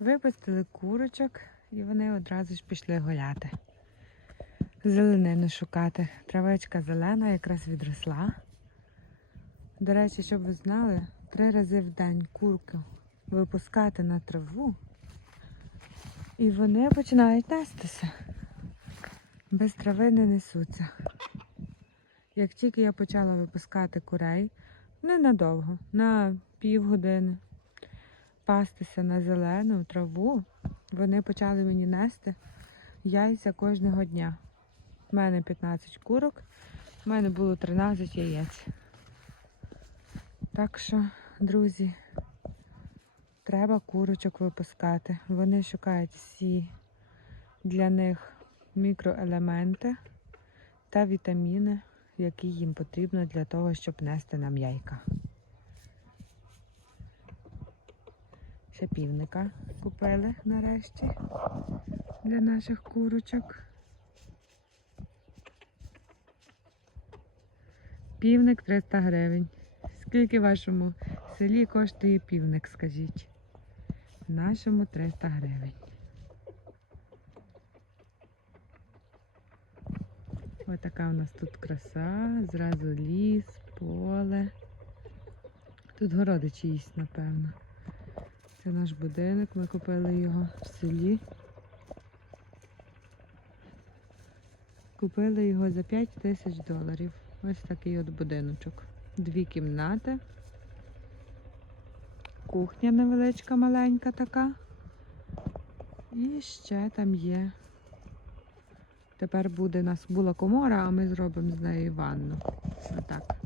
Випустили курочок і вони одразу ж пішли гуляти. Зеленину шукати. Травичка зелена якраз відросла. До речі, щоб ви знали, три рази в день курку випускати на траву, і вони починають нестися. Без трави не несуться. Як тільки я почала випускати курей, ненадовго, на півгодини, пастися на зелену траву, вони почали мені нести яйця кожного дня. У мене 15 курок, у мене було 13 яєць. Так що, друзі, треба курочок випускати. Вони шукають всі для них мікроелементи та вітаміни, які їм потрібно для того, щоб нести нам яйка. Ще півника купили нарешті для наших курочок. Півник 300 гривень. Скільки в вашому селі коштує півник, скажіть? В нашому 300 гривень. Ось така у нас тут краса, зразу ліс, поле. Тут городи чиїсь, напевно. Це наш будинок, ми купили його в селі. Купили його за 5 тисяч доларів. Ось такий от будиночок. Дві кімнати. Кухня невеличка, маленька така. І ще там є. Тепер буде у нас була комора, а ми зробимо з неї ванну. Отак.